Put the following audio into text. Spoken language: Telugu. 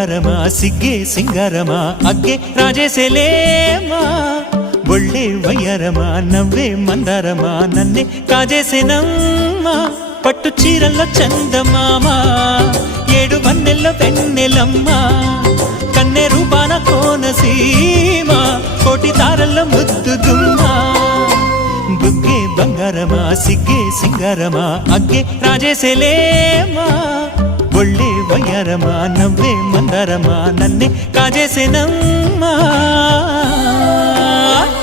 బంగారమా సిగ్గే సింగారమా అగ్గే రాజేసేలేమా ఒళ్ళే వయ్యారమా నవ్వే మందారమా నన్నే కాజేసేనమ్మా పట్టు చీరల్లో చందమామా ఏడు వన్నెల్లో వెన్నెలమ్మా కన్నె రూపాన కోనసీమ కోటి తారల్లో ముద్దుగుమ్మా బుగ్గే బంగారమా సిగ్గే సింగారమా అగ్గే రాజేసేలేమా ఒళ్ళే వయ్యారమా నవ్వే మందారమా నన్నే కాజేసేనమ్మా